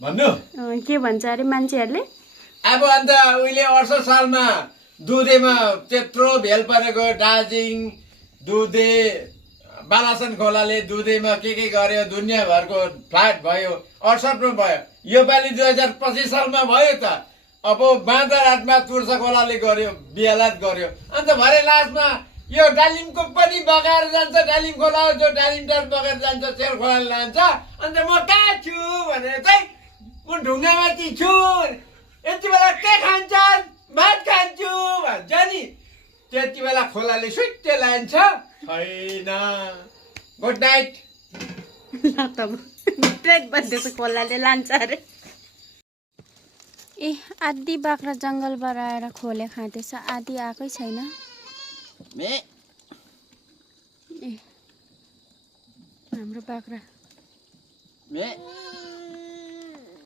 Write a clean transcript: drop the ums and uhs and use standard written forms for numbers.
भन्नु के भन्छ अरे मान्छेहरूले? अब अन्त उहिले 68 सालमा दुधेमा त्यत्रो भेल परेको दार्जिलिङ दुधे बालासन खोलाले दुधेमा के गर्यो दुनियाँभरको फ्लाइट भयो 68 मा भयो। योपालि 2025 सालमा भयो त। अब बाँदरहाटमा तुर्सा खोलाले गर्यो बिहालात गर्यो। अन्त भरे लास्टमा यो डालिमको पनि बगाएर जान्छ। डालिम खोला जो डालिमटार बगाएर जान्छ शेर खोलाले लान्छ। अन्त म कहाँ छु भनेर चाहिँ म ढुङ्गामाथि छु। यति बेला के खान्छन्? भात खान्छु भन्छ नि। त्यति बेला खोलाले सुइट्टे लान्छ छैन। Good night. ट्रेक भन्दैछ खोलाले लान्छ अरे। ए आधी बाख्रा जङ्गलबाट आएर खोले खाँदैछ, आधी आएकै छैन। ए हाम्रो बाख्रा